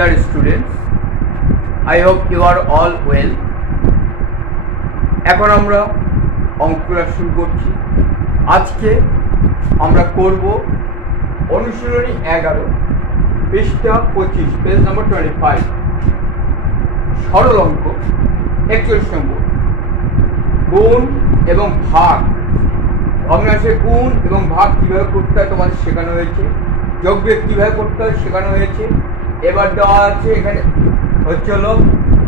dear students, I hope you are all well. এখন আমরা অঙ্ক ক্লাস শুরু করছি। আজকে আমরা করব অনুশীলনী 11 পৃষ্ঠা 25 পেজ নম্বর 25 সরল অঙ্ক 41 নম্বর গুণ এবং ভাগ। ভগ্নাংশে গুণ এবং ভাগ কীভাবে করতে হয় তোমাদের শেখানো হয়েছে, যোগ বিয়োগ কীভাবে করতে হয় শেখানো হয়েছে। এবার দেওয়া আছে এখানে হচ্ছে হলো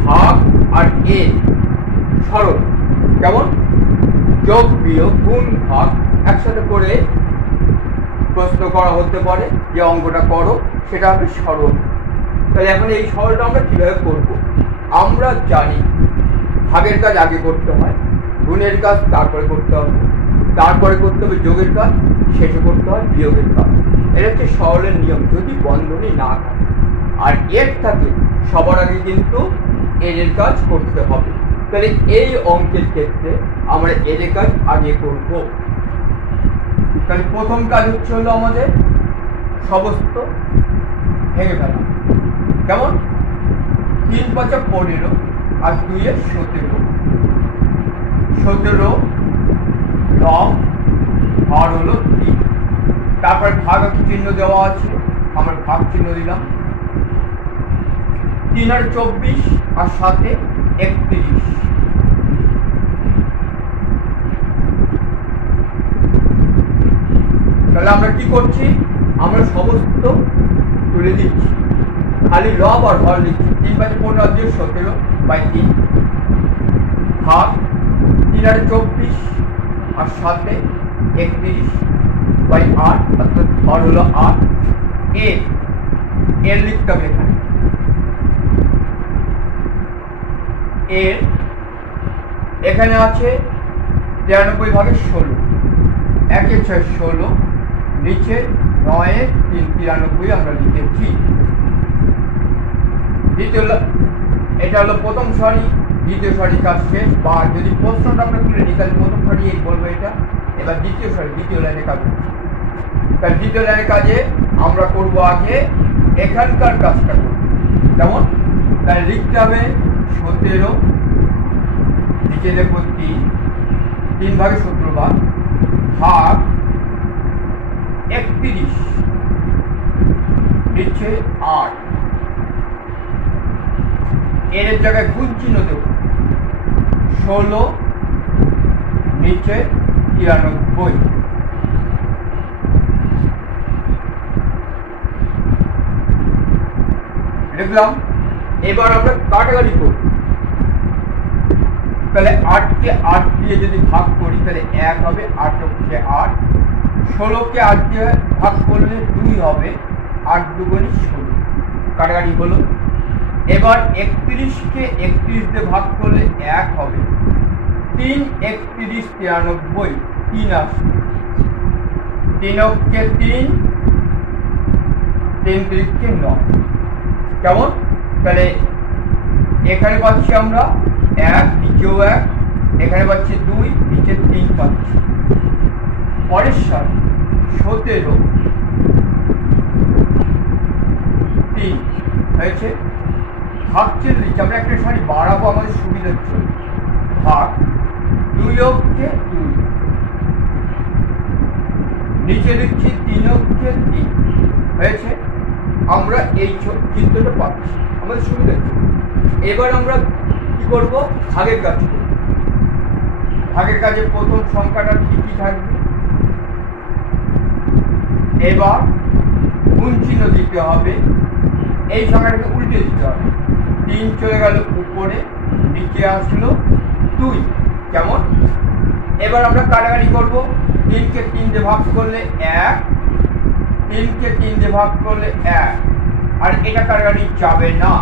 ভাগ আর এ সরল, কেমন যোগ বিয়োগ গুণ ভাগ একসাথে করে প্রশ্ন করা হতে পারে, যে অঙ্কটা করো সেটা হবে সরল। তাহলে এখন এই সরলটা আমরা কীভাবে করব? আমরা জানি ভাগের কাজ আগে করতে হয়, গুণের কাজ তারপরে করতে হবে, তারপরে করতে হবে যোগের কাজ, শেষে করতে হয় বিয়োগের কাজ। এটা হচ্ছে সরলের নিয়ম, যদি বন্ধনী না থাকে আর এর থাকে সবার আগে কিন্তু এর কাজ করতে হবে। তাহলে এই অঙ্কের ক্ষেত্রে আমরা এর কাজ আগে করব। তাহলে প্রথম কাজ হচ্ছে হলো আমাদের সমস্ত ভেঙে ফেলা, কেমন 3 × 5 = 15 আর 2 × 17, 17 লব আর হলো 3। তারপর ভাগ চিহ্ন দেওয়া আছে, আমরা ভাগ চিহ্ন দিলাম। 3 আর 24 আর 7 × 31। তাহলে আমরা কি করছি? আমরা সমস্ত তুলে দিচ্ছি, খালি লব আর হর লিখছি। 3 × 5 = 15 দিয়ে 17/3 ভাগ 3 আর 24 আর 7 × 31/8, অর্থাৎ হর হলো 8। এর লিখতে হবে এখানে, এখানে আছে 93 ভাগে 16, 1 × 6 = 16, নিচে 9 × 3 = 93 আমরা লিখেছি। দ্বিতীয় এটা হলো প্রথম সারি, দ্বিতীয় সারি কাজ শেষ। বা যদি প্রশ্নটা আমরা তুলে নিই তাহলে প্রথম সারি এই বলবো এটা। এবার দ্বিতীয় সারি, দ্বিতীয় লাইনে কাজ হচ্ছে। তাহলে দ্বিতীয় লাইনের কাজে আমরা করব আগে এখানকার কাজটা করব, যেমন তাহলে লিখতে হবে 17, নিচে দেখবো 3 ভাগে 17 ভাগ 31, নিচে 8। এর জায়গায় গুণ চিহ্ন দেব, 16 নিচে 93। লিখলাম। এবার আমরা কাটাকাটি করব। তাহলে 8 কে 8 দিয়ে যদি ভাগ করি তাহলে 1 হবে, 8 × 8। 16 কে 8 দিয়ে ভাগ করলে 2 হবে, 8 × 2 = 16। কাটাকাটি হলো। এবার 31 কে 31 দিয়ে ভাগ করলে 1 হবে, 3 × 31 = 93, 3 আসবে। 3 × 3, 3 × 3 = 9, কেমন? তাহলে এখানে পাচ্ছি আমরা 1, নিচেও 1, এখানে পাচ্ছি 2, নিচে 3 পাচ্ছি। পরের সারি 17, 3 হয়েছে। ভাগ চিহ্ন দিচ্ছি, আমরা একটা সারি বাড়াবো আমাদের সুবিধার জন্য। ভাগ 2 × 2, নিচে লিখছি 3 × 3 হয়েছে। আমরা এই চিত্রটা পাচ্ছি আমাদের সুবিধার জন্য। এবার আমরা কি করব? ভাগের কাজ করব। ভাগের কাজে প্রথম সংখ্যাটা ঠিকই থাকবে। এবার গুণ চিহ্ন দিতে হবে, এই সংখ্যাটাকে উল্টে দিতে হবে। 3 চলে গেল উপরে, নিচে আসলো 2, কেমন? এবার আমরা কাটাকাটি করব। 3 কে 3 দিয়ে ভাগ করলে 1, 3 কে 3 দিয়ে ভাগ করলে 1, আর এটা কাটাকাটি যাবে না।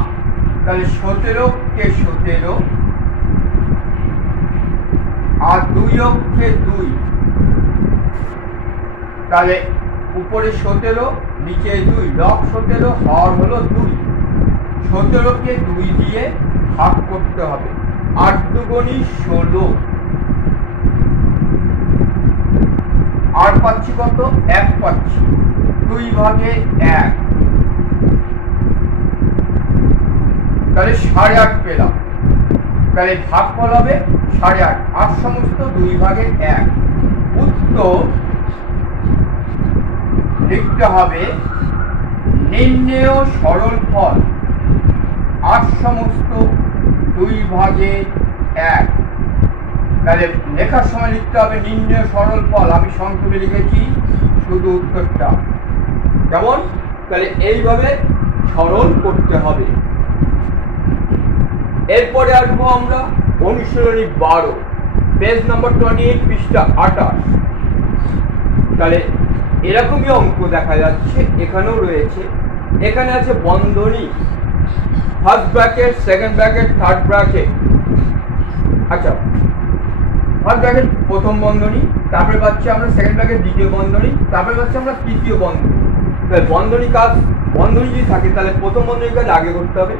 তাহলে 17 কে 17 আর 2 × 2, তাহলে উপরে 17 নিচে 2, লব 17 হর হলো 2। 17 কে 2 দিয়ে ভাগ করতে হবে, 8 × 2 = 16। আর পাচ্ছি কত? 1 পাচ্ছি, 2 ভাগে 1, তাহলে 8.5 পেলাম। তাহলে ভাগফল হবে 8.5, 8 সমস্ত 2 ভাগের 1। উত্তর লিখতে হবে নির্ণেয় সরল ফল 8 সমস্ত 2 ভাগের 1। তাহলে লেখার সময় লিখতে হবে নির্ণেয় সরল ফল, আমি সংক্ষেপে লিখেছি শুধু উত্তরটা। কেমন? তাহলে এইভাবে সরল করতে হবে। এরপরে আসবো আমরা অনুশীলনী 12, পেজ নাম্বার 28, পৃষ্ঠা 28। তাহলে এরকমই অঙ্ক দেখা যাচ্ছে, এখানেও রয়েছে। এখানে আছে বন্ধনী, first bracket, second bracket, third bracket. আচ্ছা, ফার্স্ট ব্র্যাকেট প্রথম বন্ধনী, তারপরে পাচ্ছি আমরা সেকেন্ড ব্র্যাকেট দ্বিতীয় বন্ধনী, তারপরে পাচ্ছি আমরা তৃতীয় বন্ধনী। তাহলে বন্ধনী কাজ, বন্ধনী যদি থাকে তাহলে প্রথম বন্ধনীর কাজ আগে করতে হবে,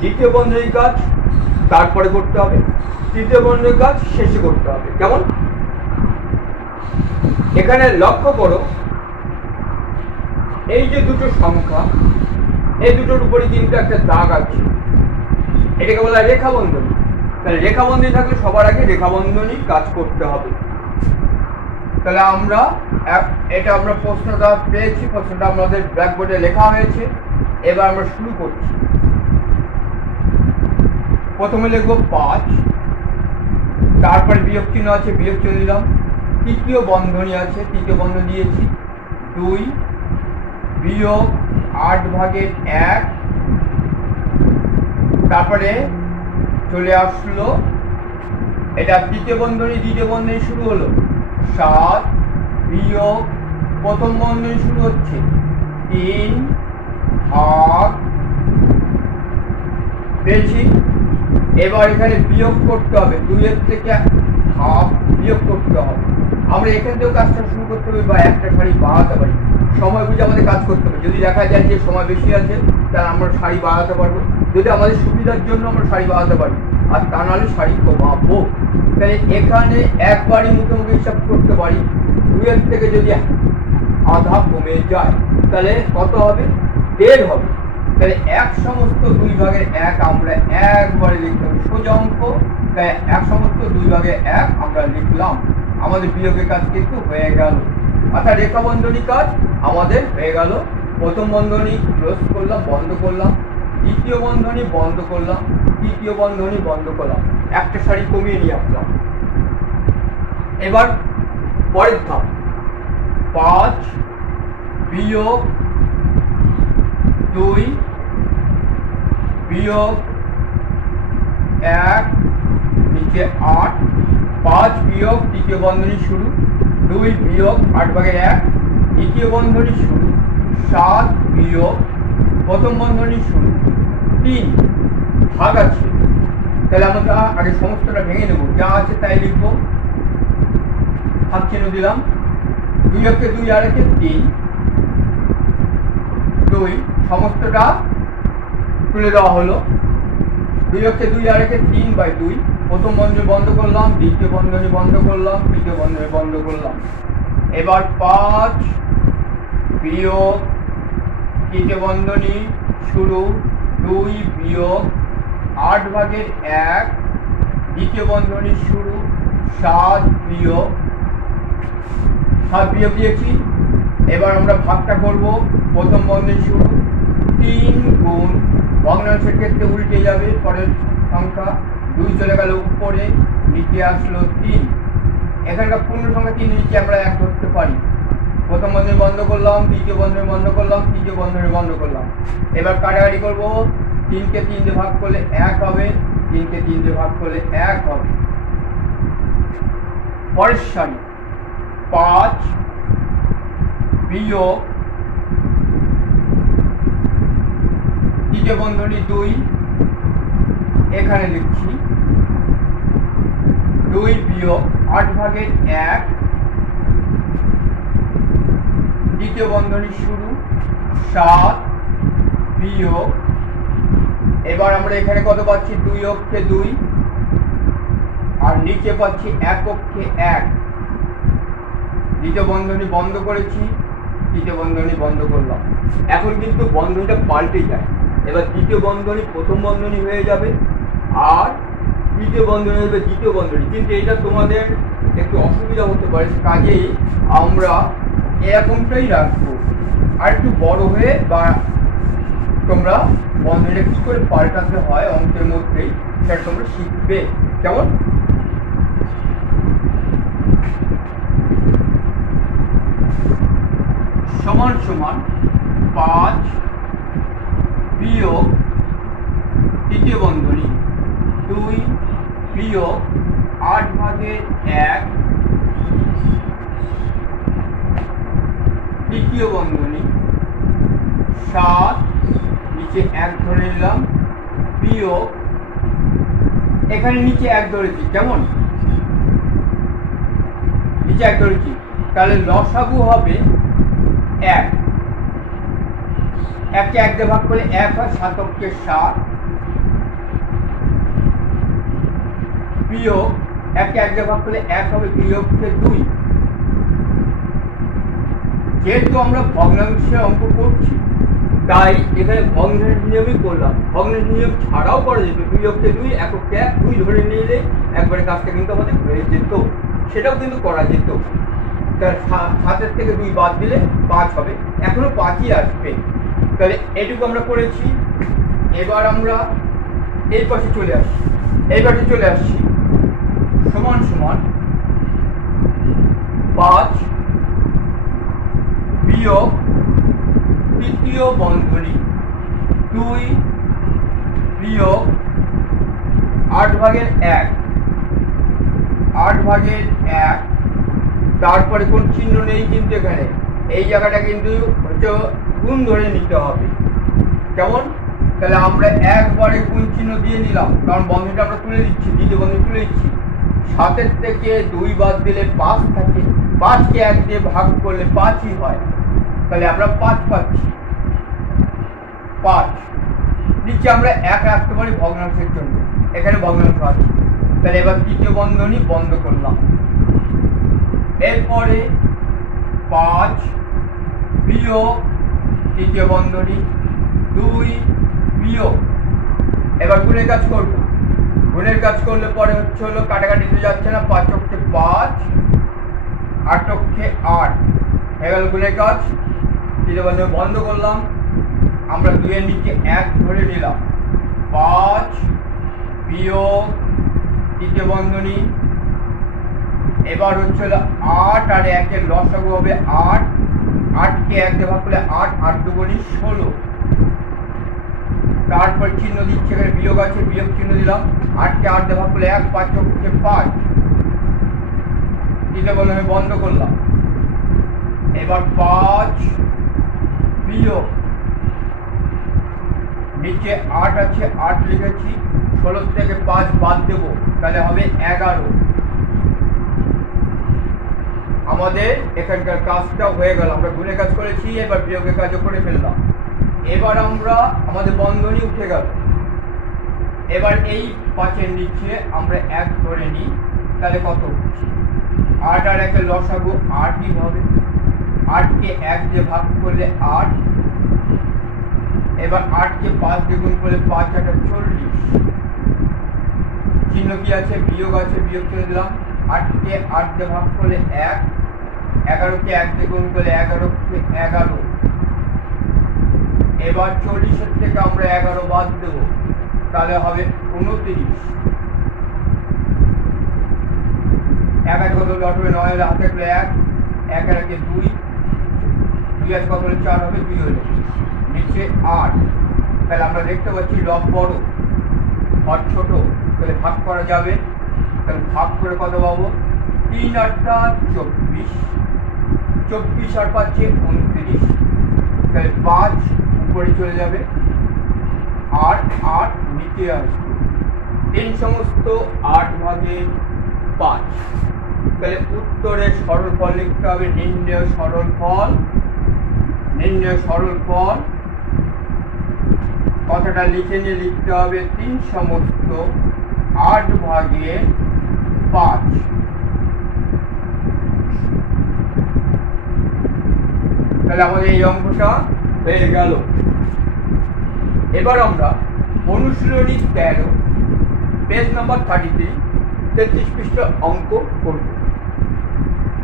দ্বিতীয় বন্ধনীর কাজ তারপরে করতে হবে, তৃতীয় বন্ধনীর কাজ শেষে করতে হবে। কেমন? এখানে লক্ষ্য করো, এই যে দুটো সংখ্যা, এই দুটোর উপরে কিন্তু একটা দাগ আছে, এটাকে বলা হয় রেখা বন্ধনী। তাহলে রেখা বন্ধনী থাকলে সবার আগে রেখা বন্ধনী কাজ করতে হবে। তাহলে আমরা এটা আমরা প্রশ্নটা পেয়েছি, প্রশ্নটা আমাদের ব্ল্যাকবোর্ডে লেখা হয়েছে। এবার আমরা শুরু করছি। প্রথমে লিখবো 5, তারপরে বিয়োগ চিহ্ন আছে, বিয়োগ চিহ্ন দিলাম। তৃতীয় বন্ধনী আছে, তৃতীয় বন্ধনী দিয়েছি 2 বিয়োগ 8 ভাগের 1। তারপরে চলে আসলো, এটা তৃতীয় বন্ধনী, দ্বিতীয় বন্ধনী শুরু হলো 7 বিয়োগ প্রথম বন্ধনী শুরু হচ্ছে 3 ভাগ পেয়েছি। এবার এখানে বিয়োগ করতে হবে, 2 এর থেকে হাফ বিয়োগ করতে হবে। আমরা এখান থেকেও কাজটা শুরু করতে হবে বা একটা শাড়ি বাড়াতে পারি, সময় বুঝে আমাদের কাজ করতে হবে। যদি দেখা যায় যে সময় বেশি আছে তাহলে আমরা শাড়ি বাড়াতে পারবো, যদি আমাদের সুবিধার জন্য আমরা শাড়ি বাড়াতে পারি, আর তা নাহলে শাড়ি কমাবো। তাহলে এখানে একবারই মুখোমুখি হিসাব করতে পারি, 2 এর থেকে যদি আধা কমে যায় তাহলে কত হবে? 1.5 হবে। তাহলে 1 সমস্ত 2 ভাগের 1 আমরা একবারে লিখতে হবে, সোজা অঙ্ক। তাই 1 সমস্ত 2 ভাগের 1 আমরা লিখলাম। আমাদের বিয়োগের কাজ কিন্তু হয়ে গেল, অর্থাৎ রেখা বন্ধনী কাজ আমাদের হয়ে গেল। প্রথম বন্ধনী ক্লোজ করলাম, বন্ধ করলাম, দ্বিতীয় বন্ধনী বন্ধ করলাম, তৃতীয় বন্ধনী বন্ধ করলাম, একটা শাড়ি কমিয়ে নিয়ে আসলাম। এবার পরের ধাপ, 5 বিয়োগ 2 বিয়োগ 1 নিচে 8, 5 বিয়োগ তৃতীয় বন্ধনী শুরু, 2 বিয়োগ 8 ভাগের 1 দ্বিতীয় বন্ধনী শুরু, 7 বিয়োগ প্রথম বন্ধনী শুরু, 3 ভাগ আছে। তাহলে আমরা আগে সমস্তটা ভেঙে নেব, যা আছে তাই লিখবো। ভাগ চিহ্ন দিলাম, 2 কে 2 আর একে 3, 2 সমস্তটা তুলে দেওয়া হলো। 2 কে 2 আর একে 3/2। প্রথম বন্ধনী বন্ধ করলাম, দ্বিতীয় বন্ধনী বন্ধ করলাম, তৃতীয় বন্ধনী বন্ধ করলাম। এবার 5 বিয়োগ তৃতীয় বন্ধনী শুরু, 2 বিয়োগ 8 ভাগের 1 দ্বিতীয় বন্ধনী শুরু, 7 বিয়োগ দিয়েছি। এবার আমরা ভাগটা করব, প্রথম বন্ধনী শুরু 3 গুণ ভগ্নাংশের ক্ষেত্রে উল্টে যাবে, পরের সংখ্যা 2 চলে গেল উপরে, নিচে আসলো 3। এখানকার পূর্ণ সংখ্যা 3 নিচে আমরা 1 ধরতে পারি। প্রথম বন্ধনী বন্ধ করলাম, দ্বিতীয় বন্ধনী বন্ধ করলাম, তৃতীয় বন্ধনী বন্ধ করলাম। এবার কাটাকাটি করব, 3 কে 3 দিয়ে ভাগ করলে 1 হবে, 3 কে 3 দিয়ে ভাগ করলে 1 হবে। পরের সারি, 5 বিয়োগ তৃতীয় বন্ধনী 2, এখানে লিখছি 2 বিয়োগ 8 ভাগের 1 দ্বিতীয় বন্ধনী শুরু, 7 বিয়োগ, এবার আমরা এখানে কত পাচ্ছি? 2 অক্ষে 2 আর নিচে পাচ্ছি 1 অক্ষে 1। দ্বিতীয় বন্ধনী বন্ধ করেছি, তৃতীয় বন্ধনী বন্ধ করলাম। এখন কিন্তু বন্ধনীটা পাল্টে যায়, এবার দ্বিতীয় বন্ধনী প্রথম বন্ধনী হয়ে যাবে, আর তৃতীয় বন্ধনী হবে দ্বিতীয় বন্ধনী। কিন্তু এটা তোমাদের একটু অসুবিধা হতে পারে, কাজেই আমরা এরকমটাই রাখবো। আর একটু বড় হয়ে বা তোমরা বন্ধনীটা কি করে পাল্টাতে হয় অঙ্কের মধ্যেই সেটা তোমরা শিখবে। কেমন? সমান সমান 5 বিয়োগ তৃতীয় বন্ধনী 2 বিয়োগ 8 ভাগের 1 তৃতীয় বন্ধনী 7 নিচে 1 ধরে নিলাম বিয়োগ এখানে নিচে 1 ধরেছি। কেমন? নিচে 1 ধরেছি, তাহলে লসাগু হবে 1। 1 কে 1 দিয়ে ভাগ করলে 1 হয়, 7 কে 7 বিয়োগ 1 কে 1 দিয়ে ভাগ করলে 1 হবে, বিয়োগ কে 2। যেহেতু আমরা ভগ্নাংশে অঙ্ক করছি তাই এখানে ভগ্নাংশ নিয়মই করলাম। ভগ্নাংশ নিয়ম ছাড়াও করা যেত, বিয়োগকে 2 এককে 1 2 ধরে নিলে একবারে কাজটা কিন্তু আমাদের হয়ে যেত, সেটাও কিন্তু করা যেত। তার 7 থেকে 2 বাদ দিলে 5 হবে, এখনো 5ই আসবে। তাহলে এটুকু আমরা করেছি। এবার আমরা এই পাশে চলে আসছি, সমান সমান 5 বিয়োগ তৃতীয় বন্ধনী 2 বিয়োগ 8 ভাগের 1 8 ভাগের 1। তারপরে কোন চিহ্ন নেই কিন্তু এখানে, এই জায়গাটা কিন্তু হচ্ছে গুণ ধরে নিতে হবে। কেমন? তাহলে আমরা একবারে গুণ চিহ্ন দিয়ে নিলাম, কারণ বন্ধনীটা আমরা তুলে দিচ্ছি, দ্বিতীয় বন্ধনী তুলে দিচ্ছি। 7 থেকে 2 বাদ দিলে 5 থাকে, 5 কে 1 দিয়ে ভাগ করলে 5ই হয়, তাহলে আমরা 5 পাচ্ছি। 5 নিচে আমরা 1 রাখতে পারি ভগ্নাংশের জন্য, এখানে ভগ্নাংশ আছে। তাহলে এবার তৃতীয় বন্ধনী বন্ধ করলাম। এরপরে 5 বিয়োগ তৃতীয় বন্ধনী 2 বিয়োগ, এবার গুণের কাজ করব। গুণের কাজ করলে পরে হচ্ছে হলো কাটাকাটিতে যাচ্ছে না, 5 কে 5 8 কে 8 হয়ে গেল গুণের কাজ। তৃতীয় বন্ধনী বন্ধ করলাম, আমরা 2 এর নিচে 1 ধরে নিলাম। 5 বিয়োগ তৃতীয় বন্ধনী, এবার হচ্ছে হলো 8 আর 1 এর লসাগু হবে 8। 8 কে 1 দিয়ে ভাগ করলে 8, 8 দুগুণী 16। তারপর চিহ্ন দিচ্ছে, এখানে বিয়োগ আছে, বিয়োগ চিহ্ন দিলাম। 8 কে 8 দিয়ে ভাগ করলে 1, 5 কে 5। তৃতীয় বন্ধনী বন্ধ করলাম। এবার 5 বিয়োগ নিচে 8 আছে, 8 লিখেছি, 16 থেকে 5 বাদ দেব, তাহলে হবে 11। আমাদের এখানকার কাজটা হয়ে গেল, আমরা গুণের কাজ করেছি, এবার বিয়োগের কাজও করে ফেললাম। এবার আমরা আমাদের বন্ধনী উঠে গেল। এবার এই 5 এর নিচে আমরা 1 ধরে নিই, তাহলে কত হচ্ছে? 8 আর 1 এর লসাগু 8ই হবে। 8 কে 1 দিয়ে ভাগ করলে 8, এবার 8 কে 5 দিয়ে গুণ করলে 5 8 40। চিহ্ন কি আছে? বিয়োগ আছে, বিয়োগ করে দিলাম। 8 কে 8 দিয়ে ভাগ করলে 1, 11 কে 1 দিয়ে গুণ করলে 11 কে 11। এবার 40 এর থেকে আমরা 11 বাদ দেব, তাহলে হবে 29। 1 আর কত লট হবে? 9 এর হাতে 1, 1 আর 1 2, 2 আর কত হলে 4 হবে, 2 হলো নিচে 8। তাহলে আমরা দেখতে পাচ্ছি লব বড় আর ছোট, তাহলে ভাগ করা যাবে। তাহলে ভাগ করে কত পাবো? 3 8 24, 24 আর 5 29। তাহলে 5 উপরে চলে যাবে, 8 8 নিচে আসবে, 3 সমস্ত 8 ভাগে 5। তাহলে উত্তরে সরল ফল লিখতে হবে, নির্ণয় সরল ফল। নির্ণয় সরল ফল কথাটা লিখে নিয়ে লিখতে হবে 3 সমস্ত 8 ভাগে 5। তাহলে আমাদের এই অঙ্কটা হয়ে গেল। এবার আমরা অনুশীলনী 13 পেজ নাম্বার 33 33 পৃষ্ঠা অঙ্ক করব।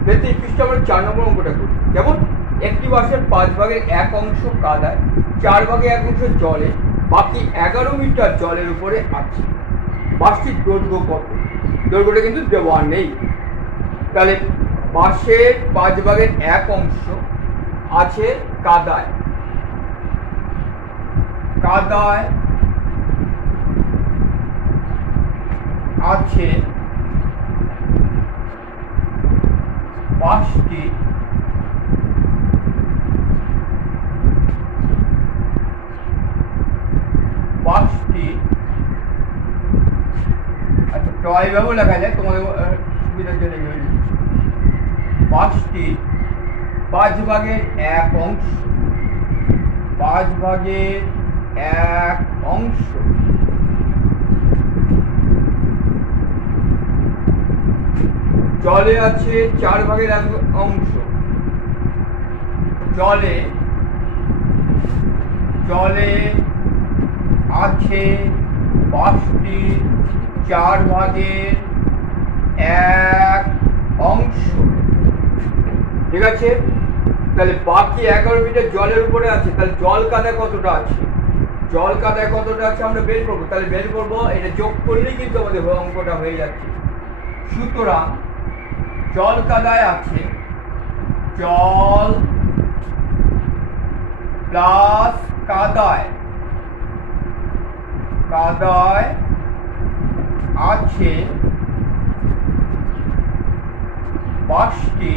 33 পৃষ্ঠা আমরা 4 নম্বর অঙ্কটা করি। যেমন একটি বাসের 5 ভাগের 1 অংশ কাদায়, 4 ভাগে 1 অংশ জলে, বাকি 11 মিটার জলের উপরে আছে। বাসটির দৈর্ঘ্য কত? দৈর্ঘ্যটা কিন্তু দেওয়া নেই। তাহলে বাসের 5 ভাগের 1 অংশ আছে কাদায়, কাদায় আছে বাসটি আচ্ছা টয় ভাবে লেখা যায় তোমাদের সুবিধার জন্য। বাসটি 5 ভাগের 1 অংশ, 5 ভাগের 1 অংশ জলে আছে 4 ভাগের 1 অংশ, জলে আছে বাসটি 4 ভাগের 1 অংশ। ঠিক আছে, তাহলে বাকি 11 মিটার জলের উপরে আছে। তাহলে জল কাদায় কতটা আছে? জল কাদায় কতটা আছে আমরা বের করবো। তাহলে বের করবো, এটা যোগ করলেই কিন্তু আমাদের অঙ্কটা হয়ে যাচ্ছে। সুতরাং জল কাদায় আছে, জল প্লাস কাদায় আছে বাসটি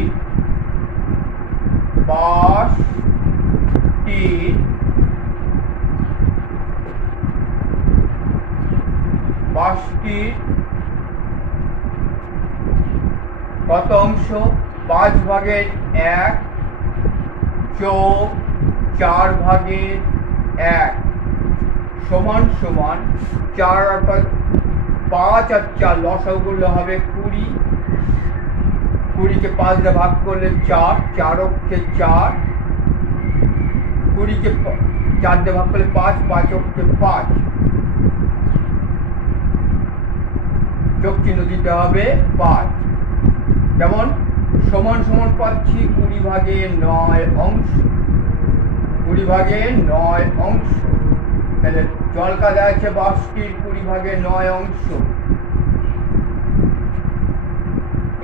কত অংশ? 5 ভাগের 1 যোগ 4 ভাগের 1 সমান সমান 4 আর 5 আর 4 লসাগু করলে হবে 20। 20কে 5 দিয়ে ভাগ করলে 4, 4 অক্ষে 4, 20কে 4 দিয়ে ভাগ করলে 5, 5 অক্ষে 5, যোগ চিহ্ন দিতে হবে 5। যেমন সমান সমান পাচ্ছি 20 ভাগের 9 অংশ, 20 ভাগের 9 অংশ। তাহলে জল কাদায় আছে বাসটির 20 ভাগের 9 অংশ।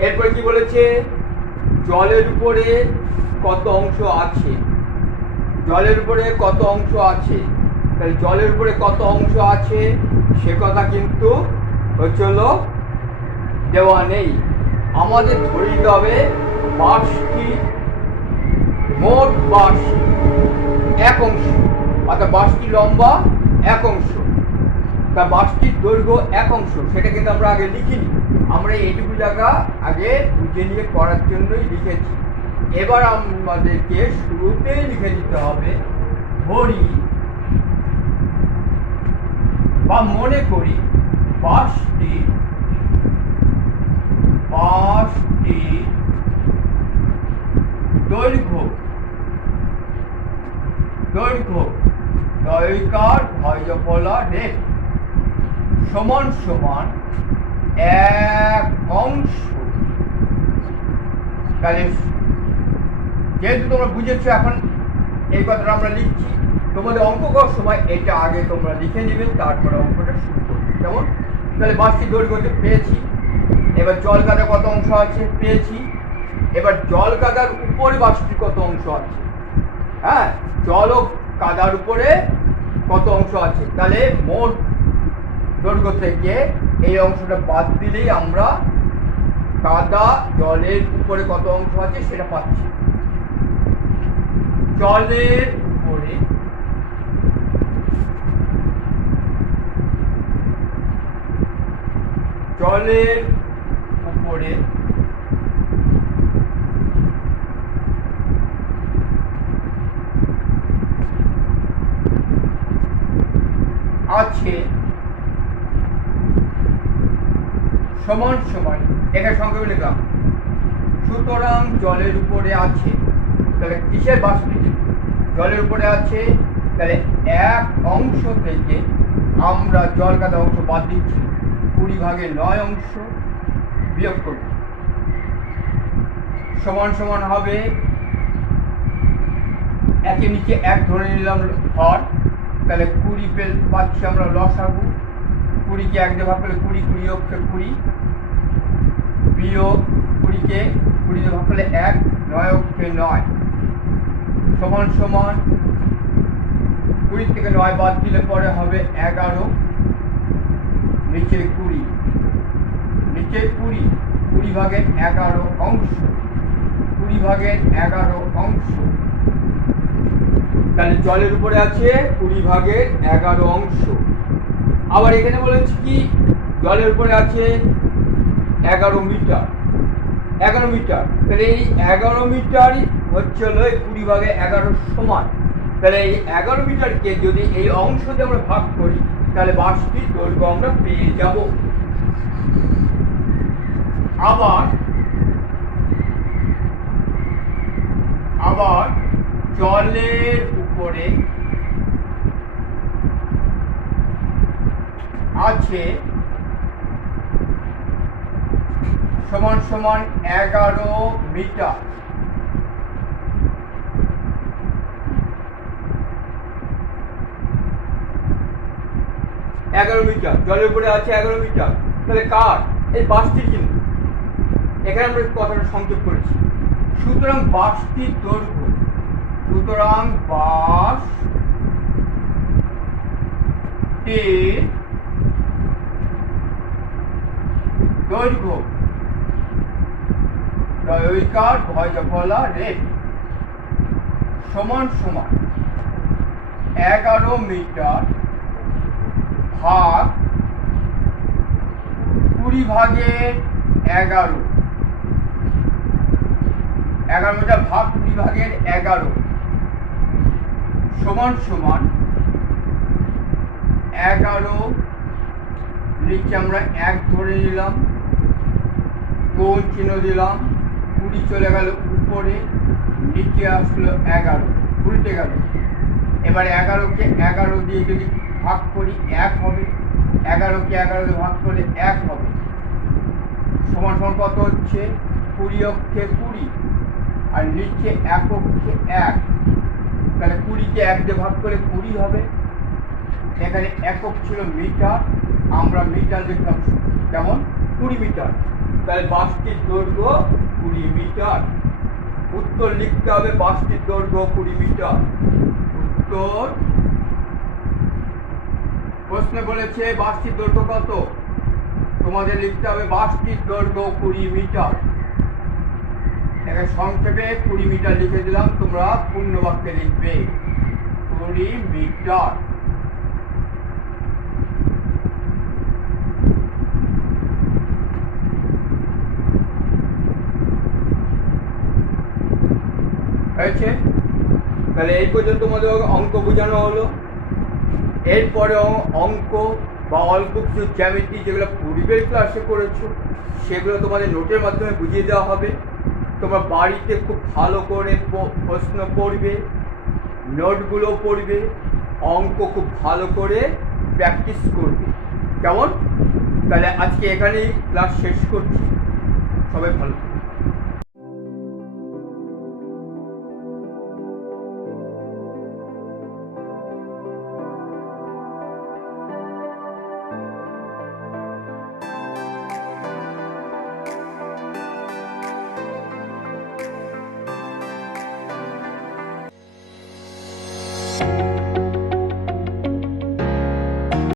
এরপরে কি বলেছে? জলের উপরে কত অংশ আছে? জলের উপরে কত অংশ আছে? তাহলে জলের উপরে কত অংশ আছে সে কথা কিন্তু হলো দেওয়া নেই। আমাদের ধরে নিতে হবে বাসটি, মোট বাস 1 অংশ, অর্থাৎ বাসটি লম্বা 1 অংশ, তা বাসটির দৈর্ঘ্য 1 অংশ। সেটা কিন্তু আমরা আগে লিখিনি, আমরা এইটুকু জায়গা আগে বুঝে নিয়ে করার জন্যই লিখেছি। এবার আমাদেরকে শুরুতেই লিখে দিতে হবে, ধরি বা মনে করি বাসটি দৈর্ঘ্য ভয়ফলা রেখ সমান সমান 1 অংশ। তাহলে যেহেতু তোমরা বুঝেছো, এখন এই কথাটা আমরা লিখছি। তোমাদের অঙ্ক করার সময় এটা আগে তোমরা লিখে নেবে, তারপরে অঙ্কটা শুরু করবে। যেমন তাহলে বাসটির দৈর্ঘ্য পেয়েছি। এবার জল কাদা কত অংশ আছে পেয়েছি। এবার জল কাদার উপরে বাসটির কত অংশ আছে? হ্যাঁ, জল ও কাদার উপরে কত অংশ আছে? তাহলে মোট দৈর্ঘ্য থেকে এই অংশটা বাদ দিলেই আমরা কাদা জলের উপরে কত অংশ আছে সেটা পাচ্ছি। জলের উপরে আছে সমান সমান, এখানে সংক্ষেপে লিখলাম, সুতরাং জলের উপরে আছে। তাহলে কিসের বাষ্পীটি? জলের উপরে আছে তাহলে এক অংশ থেকে আমরা জল কাদা অংশ বাদ দিচ্ছি, 20 ভাগে 9 অংশ বিয়োগ করব, সমান সমান হবে একের নিচে এক ধরে নিলাম হর, তাহলে 20 পাচ্ছি আমরা লসাগু। 20কে 1 দিয়ে ভাগ করলে 20, 20 অক্ষে 20 বিয়োগ 20কে 20 দিয়ে ভাগ করলে 1, 9 অক্ষে 9 সমান সমান 20 থেকে 9 বাদ দিলে পরে হবে 11, নিচে 20, নিচে 20, 20 ভাগের 11 অংশ, 20 ভাগের 11 অংশ, তাহলে জলের উপরে আছে 20 ভাগের 11 অংশ। আবার এখানে বলেছি কি জলের উপরে আছে 11 মিটার, 11 মিটার, তাহলে এই 11 মিটারই হচ্ছে হলো 20 ভাগে 11 সমান। তাহলে এই 11 মিটারকে যদি এই অংশ দিয়ে আমরা ভাগ করি তাহলে বাঁশটির দৈর্ঘ্য আমরা পেয়ে যাব। আবার জলের উপরে আছে সমান সমান 11 মিটার, 11 মিটার জলের উপরে আছে 11 মিটার, তাহলে কার এই বাঁশটির, কিন্তু এখানে আমরা কথাটা সংক্ষেপ করেছি। সুতরাং বাঁশটির দৈর্ঘ্য, সুতরাং বাঁশটির দৈর্ঘ্য দৈর্ঘ্য ভয়জফলা রেট সমান সমান 11 মিটার ভাগ 20 ভাগের 11, 11 মিটার ভাগ 20 ভাগের 11 সমান সমান 11, নিচে আমরা 1 ধরে নিলাম, কোণ চিহ্ন দিলাম, 20 চলে গেল উপরে, নিচে আসলো 11 উল্টে গেল। এবার 11কে 11 দিয়ে যদি ভাগ করি 1 হবে, 11কে 11 দিয়ে ভাগ করলে 1 হবে, সমান সমান কত হচ্ছে 20 অক্ষে 20 আর নিচে 1 অক্ষে 1, তাহলে 20কে 1 দিয়ে ভাগ করে 20 হবে। এখানে একক ছিল মিটার, আমরা মিটার লিখলাম যেমন 20 মিটার, তাহলে বাঁশটির দৈর্ঘ্য 20 মিটার। উত্তর লিখতে হবে বাঁশটির দৈর্ঘ্য 20 মিটার। উত্তর প্রশ্নে বলেছে বাঁশটির দৈর্ঘ্য কত, তোমাদের লিখতে হবে বাঁশটির দৈর্ঘ্য 20 মিটার। এখানে সংক্ষেপে 20 মিটার লিখে দিলাম, তোমরা পূর্ণ বাক্যে লিখবে 20 মিটার। হয়েছে? তাহলে এই পর্যন্ত তোমাদের অঙ্ক বোঝানো হলো। এরপরে অঙ্ক বা অল্প কিছু জ্যামিতি যেগুলো পূর্বের ক্লাসে করেছো সেগুলো তোমাদের নোটের মাধ্যমে বুঝিয়ে দেওয়া হবে। তোমরা বাড়িতে খুব ভালো করে প্রশ্ন পড়বে, নোটগুলো পড়বে, অঙ্ক খুব ভালো করে প্র্যাকটিস করবে। কেমন? তাহলে আজকে এখানেই ক্লাস শেষ করছি। সবাই ভালো থাকবে। you